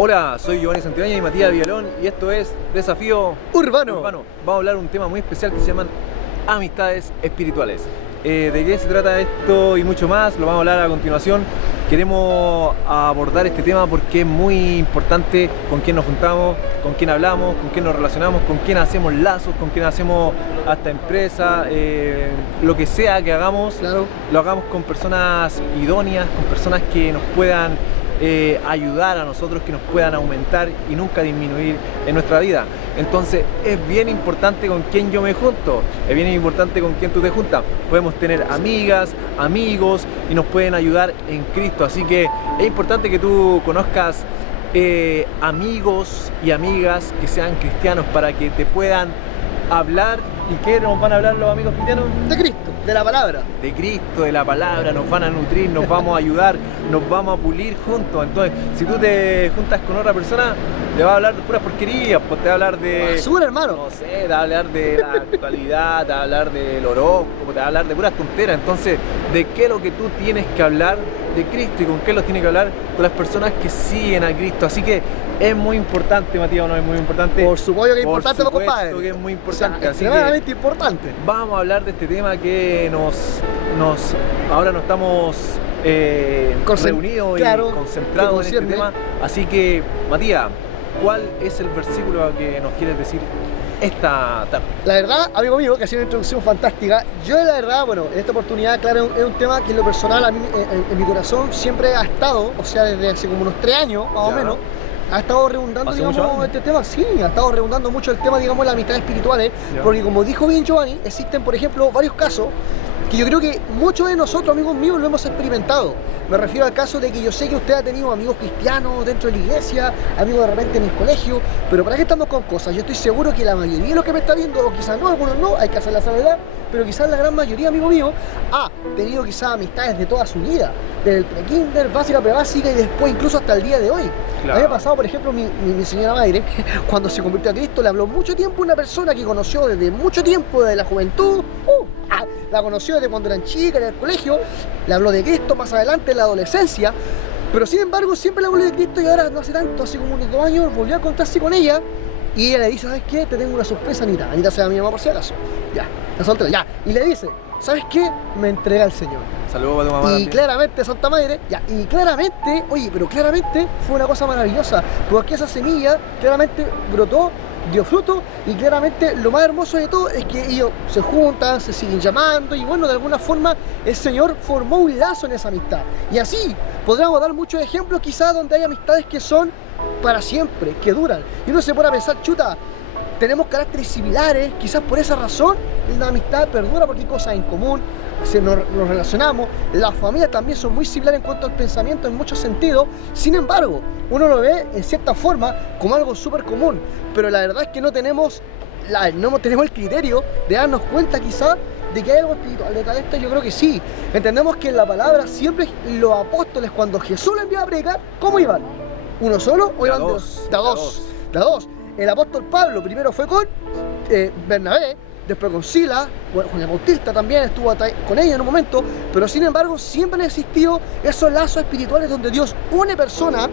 Hola, soy Giovanni Santibáñez y Matías Villalón y esto es Desafío Urbano. Vamos a hablar de un tema muy especial que se llaman amistades espirituales. ¿De qué se trata esto y mucho más? Lo vamos a hablar a continuación. Queremos abordar este tema porque es muy importante con quién nos juntamos, con quién hablamos, con quién nos relacionamos, con quién hacemos lazos, con quién hacemos hasta empresa, lo que sea que hagamos, Claro. lo hagamos con personas idóneas, con personas que nos puedan ayudar a nosotros, que nos puedan aumentar y nunca disminuir en nuestra vida. Entonces es bien importante con quién yo me junto, es bien importante con quién tú te juntas. Podemos tener amigas, amigos y nos pueden ayudar en Cristo, así que es importante que tú conozcas amigos y amigas que sean cristianos para que te puedan hablar. ¿Y qué nos van a hablar los amigos cristianos? De Cristo, de la palabra. De Cristo, de la palabra, nos van a nutrir, nos vamos a ayudar, nos vamos a pulir juntos. Entonces, si tú te juntas con otra persona, te va a hablar de puras porquerías, pues te va a hablar de... Basura, hermano. No sé, te va a hablar de la actualidad, te va a hablar del horóscopo, te va a hablar de puras tonteras. Entonces, ¿de qué es lo que tú tienes que hablar? De Cristo. ¿Y con qué los tienes que hablar? Con las personas que siguen a Cristo. Así que es muy importante, Matías, ¿o no es muy importante? Por supuesto que es importante, compadre. Que es muy importante. O sea, así extremadamente importante. vamos a hablar de este tema que ahora nos estamos reunidos claro, y concentrados en este concierne. tema. Así que, Matías, ¿cuál es el versículo que nos quieres decir esta tarde? La verdad, amigo mío, que ha sido una introducción fantástica. Yo, la verdad, bueno, en esta oportunidad, claro, es un tema que en lo personal a mí, en mi corazón siempre ha estado, o sea, desde hace como unos 3 años, más o menos, ha estado redundando, ¿Hace mucho digamos, años? este tema. Sí, ha estado redundando mucho el tema, digamos, de las amistades espirituales, porque como dijo bien Giovanni, existen, por ejemplo, varios casos que yo creo que muchos de nosotros, amigos míos, lo hemos experimentado. Me refiero al caso de que yo sé que usted ha tenido amigos cristianos dentro de la iglesia, amigos de repente en el colegio, pero ¿para qué estamos con cosas? Yo estoy seguro que la mayoría de los que me está viendo, o quizás no, algunos no, hay que hacer la salvedad, pero quizás la gran mayoría, amigo mío, ha tenido quizás amistades de toda su vida, desde el pre-kinder, básica, pre-básica y después incluso hasta el día de hoy. Claro. A mí me ha pasado, por ejemplo, mi señora madre, cuando se convirtió a Cristo, le habló mucho tiempo a una persona que conoció desde mucho tiempo, desde la juventud, la conoció desde cuando eran chicas, en el colegio, le habló de Cristo más adelante en la adolescencia, pero sin embargo siempre le habló de Cristo y ahora no hace tanto, hace como unos 2 años, volvió a encontrarse con ella y ella le dice, ¿sabes qué? Te tengo una sorpresa, Anita. Anita se llama mi mamá por si acaso. Ya, la soltera, ya. Y le dice, ¿sabes qué? Me entrega al Señor. Saludos para tu mamá. Y también. claramente, Santa Madre, ya, y claramente, oye, pero claramente fue una cosa maravillosa, porque esa semilla claramente brotó, dio fruto, y claramente lo más hermoso de todo es que ellos se juntan, se siguen llamando, y bueno, de alguna forma el Señor formó un lazo en esa amistad. Y así podríamos dar muchos ejemplos quizás donde hay amistades que son para siempre, que duran. Y uno se pone a pensar, chuta, tenemos caracteres similares, quizás por esa razón la amistad perdura porque hay cosas en común, nos relacionamos, las familias también son muy similares en cuanto al pensamiento en muchos sentidos, sin embargo, uno lo ve en cierta forma como algo súper común, pero la verdad es que no tenemos el criterio de darnos cuenta quizás de que hay algo espiritual detrás de esto. Yo creo que sí, entendemos que en la palabra siempre los apóstoles cuando Jesús los enviaba a predicar, ¿cómo iban? ¿Uno solo o iban de a dos? El apóstol Pablo primero fue con Bernabé, después con Silas, bueno, con el Bautista también estuvo con ellos en un momento, pero sin embargo siempre han existido esos lazos espirituales donde Dios une personas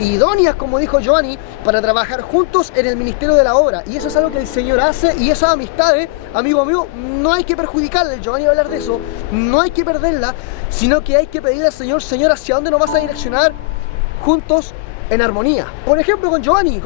idóneas, como dijo Giovanni, para trabajar juntos en el ministerio de la obra, y eso es algo que el Señor hace, y esas amistades, amigo mío, no hay que perjudicarlas. Giovanni va a hablar de eso, no hay que perderlas, sino que hay que pedirle al Señor, Señor, ¿hacia dónde nos vas a direccionar juntos en armonía? Por ejemplo, con Giovanni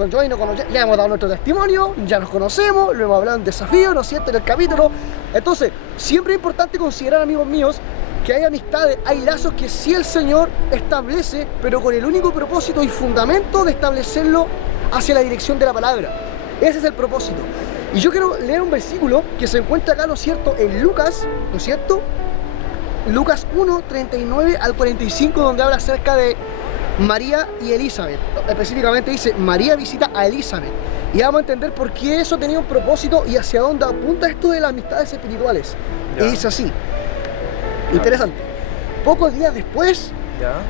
ya hemos dado nuestro testimonio, ya nos conocemos, lo hemos hablado en desafío, ¿no es cierto?, en el capítulo. Entonces, siempre es importante considerar, amigos míos, que hay amistades, hay lazos que sí el Señor establece, pero con el único propósito y fundamento de establecerlo hacia la dirección de la palabra. Ese es el propósito. Y yo quiero leer un versículo que se encuentra acá, ¿no es cierto?, en Lucas, ¿no es cierto?, Lucas 1, 39 al 45, donde habla acerca de María y Elizabeth. Específicamente dice, María visita a Elizabeth. Y vamos a entender por qué eso tenía un propósito y hacia dónde apunta esto de las amistades espirituales. Y dice así, interesante. Pocos días después,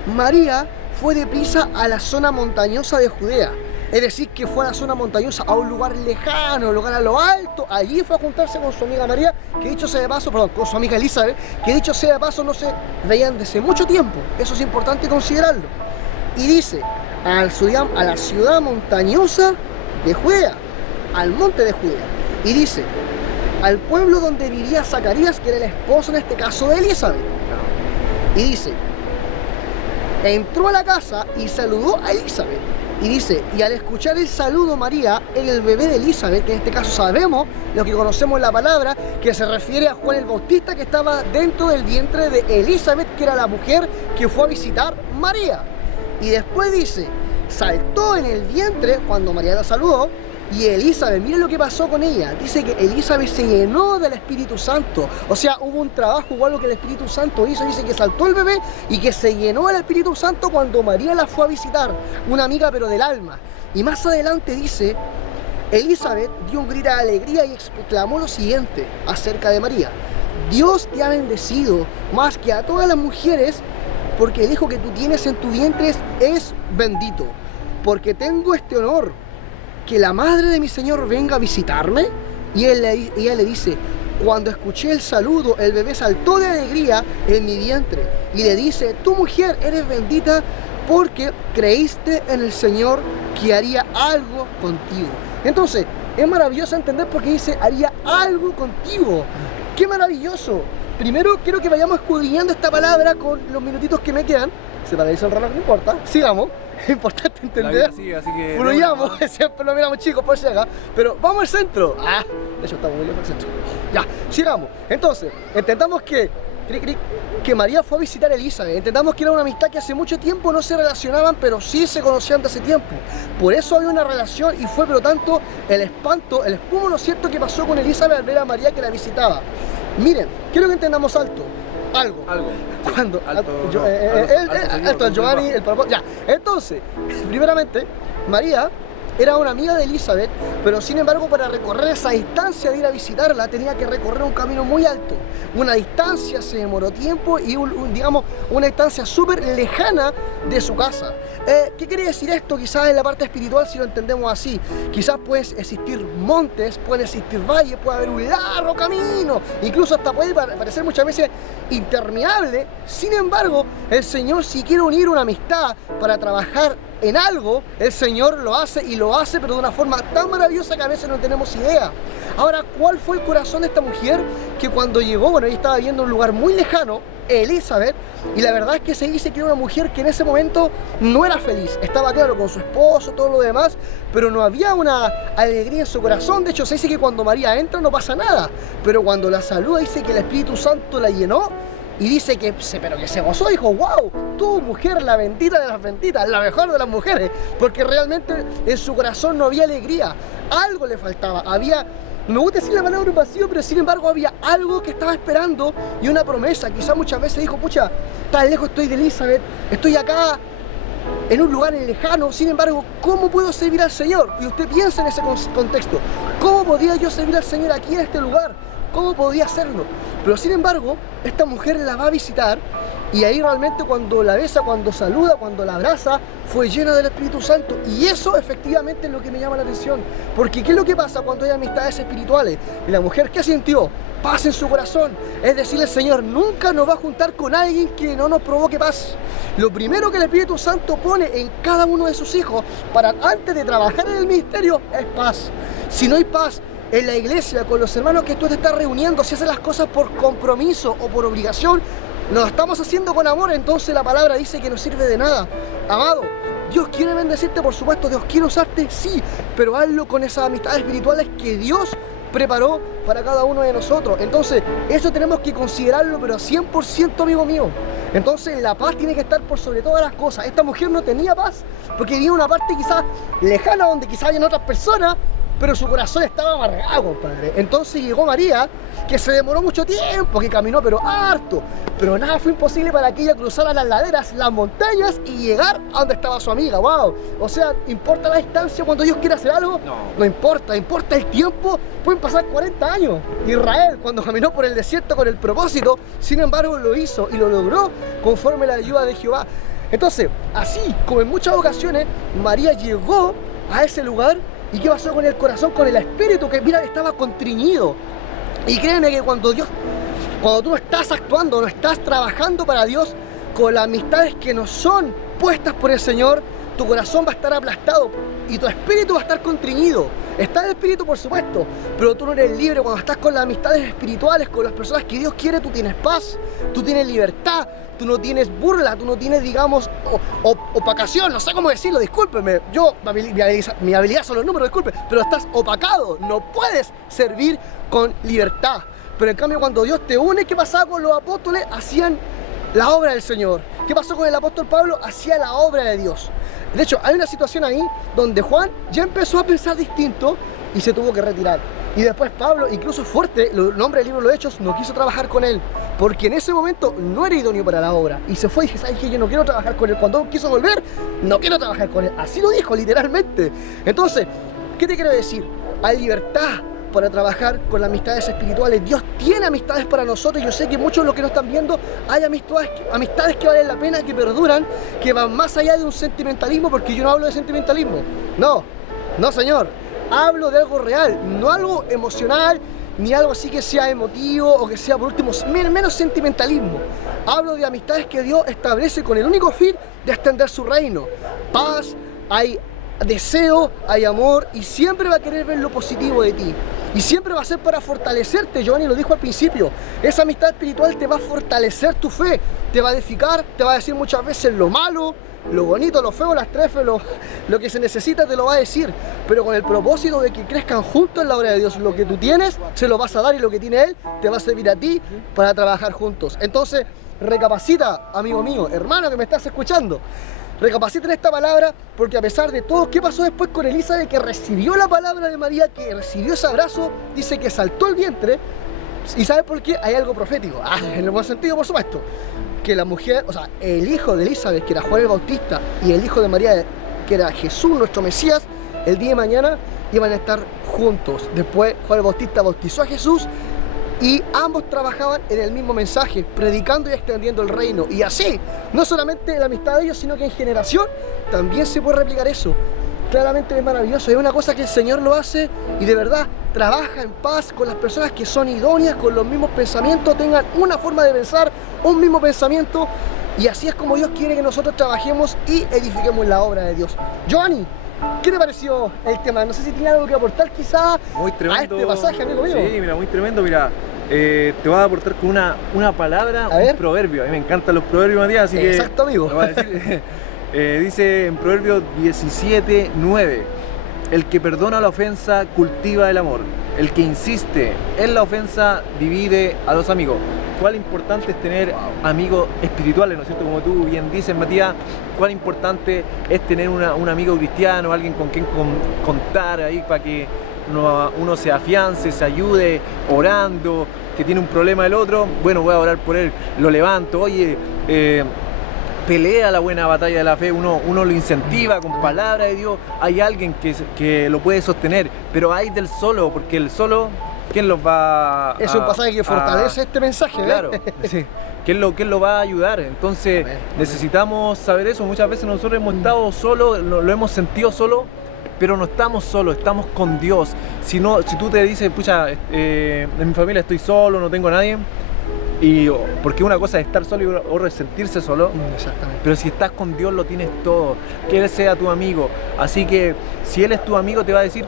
María fue deprisa a la zona montañosa de Judea. Es decir, que fue a la zona montañosa, a un lugar lejano, un lugar a lo alto. Allí fue a juntarse con su amiga María, que dicho sea de paso, perdón, con su amiga Elizabeth, que dicho sea de paso no se veían desde mucho tiempo. Eso es importante considerarlo. Y dice, a la ciudad montañosa de Judea, al monte de Judea. Y dice, al pueblo donde vivía Zacarías, que era el esposo en este caso de Elizabeth. Y dice, entró a la casa y saludó a Elizabeth. Y dice, y al escuchar el saludo María, el bebé de Elizabeth, que en este caso sabemos, lo que conocemos en la palabra, que se refiere a Juan el Bautista, que estaba dentro del vientre de Elizabeth, que era la mujer que fue a visitar María. Y después dice, saltó en el vientre cuando María la saludó, y Elizabeth, miren lo que pasó con ella. Dice que Elizabeth se llenó del Espíritu Santo. O sea, hubo un trabajo igual lo que el Espíritu Santo hizo. Dice que saltó el bebé y que se llenó del Espíritu Santo cuando María la fue a visitar. Una amiga pero del alma. Y más adelante dice, Elizabeth dio un grito de alegría y exclamó lo siguiente acerca de María. Dios te ha bendecido más que a todas las mujeres, porque el hijo que tú tienes en tu vientre es bendito. Porque tengo este honor, que la madre de mi Señor venga a visitarme. Y ella le dice, cuando escuché el saludo, el bebé saltó de alegría en mi vientre. Y le dice, tu mujer eres bendita porque creíste en el Señor que haría algo contigo. Entonces, es maravilloso entender por qué dice, haría algo contigo. ¡Qué maravilloso! Primero quiero que vayamos escudriñando esta palabra con los minutitos que me quedan. Se paraliza el reloj, no importa, sigamos. Es importante entender. Sigue, así que fluyamos, siempre lo miramos chicos por si acá. Pero vamos al centro. De hecho estamos muy lejos del centro. Ya, sigamos. Entonces, entendamos que María fue a visitar a Elizabeth. Entendamos que era una amistad que hace mucho tiempo no se relacionaban, pero sí se conocían de hace tiempo. Por eso había una relación y fue, por lo tanto, el espanto, el espumo, ¿no es cierto?, que pasó con Elizabeth al ver a María que la visitaba. Miren, quiero que entendamos algo. Cuando alto, Giovanni, el propósito. Ya, entonces, primeramente, María era una amiga de Elizabeth, pero sin embargo para recorrer esa distancia de ir a visitarla tenía que recorrer un camino muy alto. Una distancia, se demoró tiempo y digamos una distancia súper lejana de su casa. ¿Qué quiere decir esto? Quizás en la parte espiritual, si lo entendemos así, quizás pueden existir montes, pueden existir valles, puede haber un largo camino, incluso hasta puede parecer muchas veces interminable. Sin embargo, el Señor, si quiere unir una amistad para trabajar en algo, el Señor lo hace, y lo hace pero de una forma tan maravillosa que a veces no tenemos idea. Ahora, ¿cuál fue el corazón de esta mujer que cuando llegó, bueno, ella estaba viendo un lugar muy lejano, Elizabeth, y la verdad es que se dice que era una mujer que en ese momento no era feliz? Estaba claro con su esposo, todo lo demás, pero no había una alegría en su corazón. De hecho, se dice que cuando María entra no pasa nada, pero cuando la saluda dice que el Espíritu Santo la llenó. Y dice que se gozó, dijo, wow, tú mujer, la bendita de las benditas, la mejor de las mujeres, porque realmente en su corazón no había alegría, algo le faltaba, me gusta decir la palabra vacío, pero sin embargo había algo que estaba esperando y una promesa. Quizás muchas veces dijo, pucha, tan lejos estoy de Elizabeth, estoy acá en un lugar lejano, sin embargo, ¿cómo puedo servir al Señor? Y usted piensa en ese contexto, ¿cómo podía yo servir al Señor aquí en este lugar? ¿Cómo podía hacerlo? Pero sin embargo, esta mujer la va a visitar y ahí realmente cuando la besa, cuando saluda, cuando la abraza, fue llena del Espíritu Santo. Y eso efectivamente es lo que me llama la atención. Porque ¿qué es lo que pasa cuando hay amistades espirituales? Y la mujer, ¿qué sintió? Paz en su corazón. Es decir, el Señor nunca nos va a juntar con alguien que no nos provoque paz. Lo primero que el Espíritu Santo pone en cada uno de sus hijos para antes de trabajar en el ministerio es paz. Si no hay paz en la iglesia, con los hermanos que tú te estás reuniendo, si haces las cosas por compromiso o por obligación, lo estamos haciendo con amor, entonces la palabra dice que no sirve de nada. Amado, Dios quiere bendecirte, por supuesto, Dios quiere usarte, sí, pero hazlo con esas amistades espirituales que Dios preparó para cada uno de nosotros. Entonces, eso tenemos que considerarlo, pero 100%, amigo mío. Entonces, la paz tiene que estar por sobre todas las cosas. Esta mujer no tenía paz, porque vivía en una parte quizás lejana, donde quizás habían otras personas, pero su corazón estaba amargado, compadre. Entonces llegó María, que se demoró mucho tiempo, que caminó pero harto, pero nada fue imposible para que ella cruzara las laderas, las montañas y llegar a donde estaba su amiga. Wow. O sea, ¿importa la distancia cuando Dios quiere hacer algo? No importa, importa el tiempo. Pueden pasar 40 años. Israel, cuando caminó por el desierto con el propósito, sin embargo lo hizo y lo logró conforme la ayuda de Jehová. Entonces, así como en muchas ocasiones, María llegó a ese lugar. ¿Y qué pasó con el corazón, con el espíritu? Que mira, estaba contriñido. Y créeme que cuando tú no estás actuando, no estás trabajando para Dios, con las amistades que no son puestas por el Señor, tu corazón va a estar aplastado y tu espíritu va a estar contriñido. Está el espíritu, por supuesto, pero tú no eres libre. Cuando estás con las amistades espirituales, con las personas que Dios quiere, tú tienes paz, tú tienes libertad, tú no tienes burla, tú no tienes, digamos, opacación, no sé cómo decirlo, discúlpeme, mi habilidad son los números, disculpe, pero estás opacado, no puedes servir con libertad. Pero en cambio, cuando Dios te une, ¿qué pasaba con los apóstoles? Hacían la obra del Señor. ¿Qué pasó con el apóstol Pablo? Hacía la obra de Dios. De hecho, hay una situación ahí donde Juan ya empezó a pensar distinto y se tuvo que retirar. Y después Pablo, incluso fuerte, el nombre del libro de los Hechos, no quiso trabajar con él, porque en ese momento no era idóneo para la obra. Y se fue y dije, ¿sabes qué? Yo no quiero trabajar con él. Cuando quiso volver, no quiero trabajar con él. Así lo dijo, literalmente. Entonces, ¿qué te quiero decir? Hay libertad para trabajar con las amistades espirituales. Dios tiene amistades para nosotros. Yo sé que muchos de los que nos están viendo hay amistades que valen la pena, que perduran, que van más allá de un sentimentalismo, porque yo no hablo de sentimentalismo. No, señor. Hablo de algo real, no algo emocional, ni algo así que sea emotivo o que sea, por último, menos sentimentalismo. Hablo de amistades que Dios establece con el único fin de extender su reino. Paz, hay deseo, hay amor, y siempre va a querer ver lo positivo de ti. Y siempre va a ser para fortalecerte. Giovanni lo dijo al principio. Esa amistad espiritual te va a fortalecer tu fe, te va a edificar, te va a decir muchas veces lo malo, lo bonito, lo feo, las trefes, lo que se necesita te lo va a decir, pero con el propósito de que crezcan juntos en la obra de Dios. Lo que tú tienes, se lo vas a dar, y lo que tiene Él, te va a servir a ti para trabajar juntos. Entonces, recapacita, amigo mío, hermano que me estás escuchando. Recapacita en esta palabra, porque a pesar de todo, ¿qué pasó después con Elizabeth, que recibió la palabra de María, que recibió ese abrazo? Dice que saltó el vientre. ¿Y sabes por qué? Hay algo profético. En el buen sentido, por supuesto. Que la mujer, o sea, el hijo de Elizabeth, que era Juan el Bautista, y el hijo de María, que era Jesús, nuestro Mesías, el día de mañana iban a estar juntos. Después Juan el Bautista bautizó a Jesús y ambos trabajaban en el mismo mensaje, predicando y extendiendo el reino. Y así, no solamente la amistad de ellos, sino que en generación también se puede replicar eso. Claramente es maravilloso, es una cosa que el Señor lo hace, y de verdad trabaja en paz con las personas que son idóneas, con los mismos pensamientos, tengan una forma de pensar, un mismo pensamiento, y así es como Dios quiere que nosotros trabajemos y edifiquemos la obra de Dios. Giovanni, ¿qué te pareció el tema? No sé si tiene algo que aportar quizá a este pasaje, amigo mío. Sí, mira, muy tremendo, mira. Te voy a aportar con una palabra, un proverbio. A mí me encantan los proverbios, Matías, así que... Exacto, amigo. Lo voy a decir. Dice en Proverbios 17:9: el que perdona la ofensa cultiva el amor, el que insiste en la ofensa divide a los amigos. Cuál importante es tener amigos espirituales, ¿no es cierto? Como tú bien dices, Matías, cuál importante es tener un amigo cristiano, alguien con quien contar ahí para que uno se afiance, se ayude orando, que tiene un problema el otro, bueno, voy a orar por él, lo levanto, oye, pelea la buena batalla de la fe, uno lo incentiva con palabra de Dios. Hay alguien que lo puede sostener, pero hay del solo, porque el solo, ¿quién los va a...? Es un pasaje que fortalece este mensaje, ¿eh? Claro, sí. ¿Quién lo va a ayudar? Entonces necesitamos saber eso. Muchas veces nosotros hemos estado solos, lo hemos sentido solo, pero no estamos solos, estamos con Dios. Si tú te dices, pucha, en mi familia estoy solo, no tengo a nadie, porque una cosa es estar solo y otra es sentirse solo. Exactamente. Pero si estás con Dios lo tienes todo, que Él sea tu amigo. Así que si Él es tu amigo, te va a decir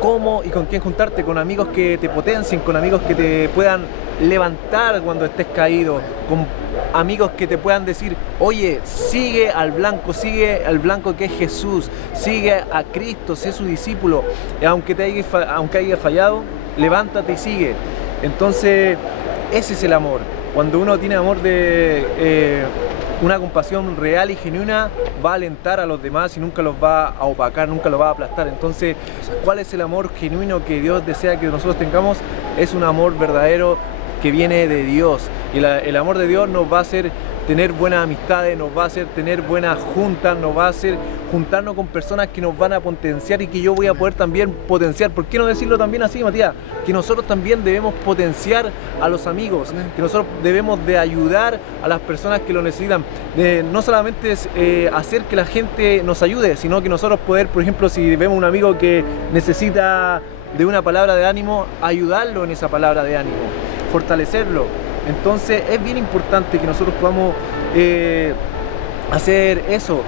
cómo y con quién juntarte, con amigos que te potencien, con amigos que te puedan levantar cuando estés caído, con amigos que te puedan decir, oye, sigue al blanco que es Jesús, sigue a Cristo, sé su discípulo, aunque haya fallado, levántate y sigue. Entonces, ese es el amor. Cuando uno tiene amor de una compasión real y genuina, va a alentar a los demás y nunca los va a opacar, nunca los va a aplastar. Entonces, ¿cuál es el amor genuino que Dios desea que nosotros tengamos? Es un amor verdadero que viene de Dios. Y el amor de Dios nos va a hacer tener buenas amistades, nos va a hacer tener buenas juntas, nos va a hacer juntarnos con personas que nos van a potenciar y que yo voy a poder también potenciar. ¿Por qué no decirlo también así, Matías? Que nosotros también debemos potenciar a los amigos, que nosotros debemos de ayudar a las personas que lo necesitan. No solamente es hacer que la gente nos ayude, sino que nosotros poder, por ejemplo, si vemos un amigo que necesita de una palabra de ánimo, ayudarlo en esa palabra de ánimo, fortalecerlo. Entonces es bien importante que nosotros podamos hacer eso.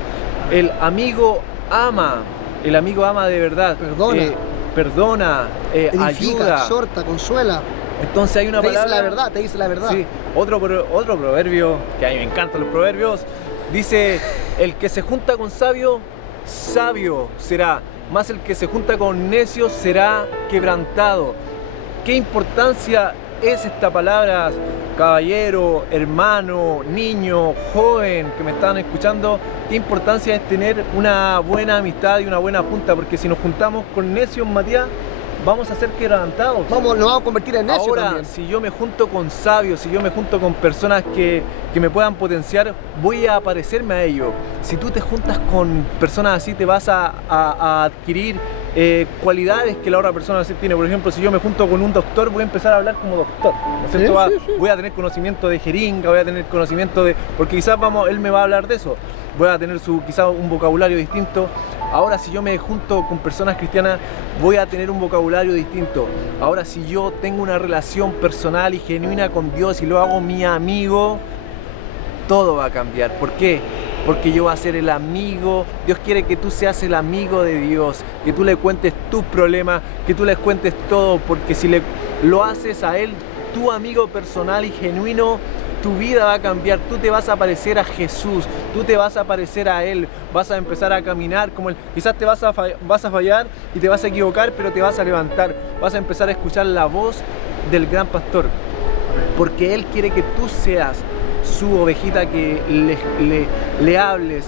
El amigo ama de verdad. Perdona, edifica, ayuda. exhorta, consuela. Entonces hay una palabra... Te dice la verdad. Sí, otro proverbio, que a mí me encantan los proverbios, dice, el que se junta con sabio, sabio será, más el que se junta con necio será quebrantado. ¿Qué importancia es esta palabra, caballero, hermano, niño, joven que me están escuchando? ¿Qué importancia es tener una buena amistad y una buena junta? Porque si nos juntamos con necios, Matías, vamos a ser quebrantados. Nos vamos a convertir en necios. Ahora, también. si yo me junto con sabios, si yo me junto con personas que me puedan potenciar, voy a parecerme a ellos. Si tú te juntas con personas así, te vas a adquirir cualidades que la otra persona así tiene. Por ejemplo, si yo me junto con un doctor, voy a empezar a hablar como doctor, ¿no es cierto? Voy a tener conocimiento de jeringa, voy a tener conocimiento de... Porque quizás él me va a hablar de eso. Voy a tener quizás un vocabulario distinto. Ahora, si yo me junto con personas cristianas, voy a tener un vocabulario distinto. Ahora, si yo tengo una relación personal y genuina con Dios y lo hago mi amigo, todo va a cambiar. ¿Por qué? Porque yo voy a ser el amigo. Dios quiere que tú seas el amigo de Dios, que tú le cuentes tus problemas, que tú les cuentes todo, porque si lo haces a Él, tu amigo personal y genuino, tu vida va a cambiar, tú te vas a parecer a Jesús, tú te vas a parecer a Él, vas a empezar a caminar como Él. Quizás te vas a fallar y te vas a equivocar, pero te vas a levantar, vas a empezar a escuchar la voz del gran pastor, porque Él quiere que tú seas su ovejita, que le hables,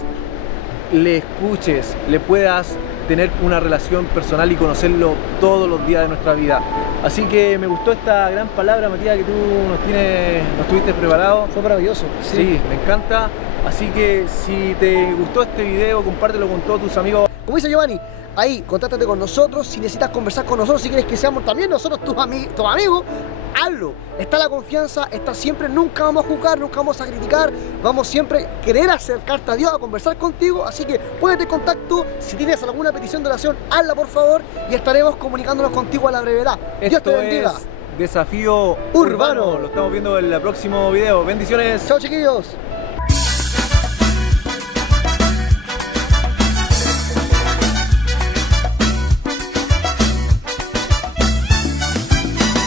le escuches, le puedas tener una relación personal y conocerlo todos los días de nuestra vida. Así que me gustó esta gran palabra, Matías, que tú nos tuviste preparado. Fue maravilloso. Sí, me encanta. Así que si te gustó este video, compártelo con todos tus amigos. Como dice Giovanni, ahí, contáctate con nosotros. Si necesitas conversar con nosotros, si quieres que seamos también nosotros tus amigos, hazlo. Está la confianza, está siempre, nunca vamos a juzgar, nunca vamos a criticar, vamos siempre a querer acercarte a Dios, a conversar contigo. Así que ponete en contacto, si tienes alguna petición de oración, hazla por favor y estaremos comunicándonos contigo a la brevedad. Dios te bendiga. Desafío Urbano. Lo estamos viendo en el próximo video. Bendiciones. Chao, chiquillos.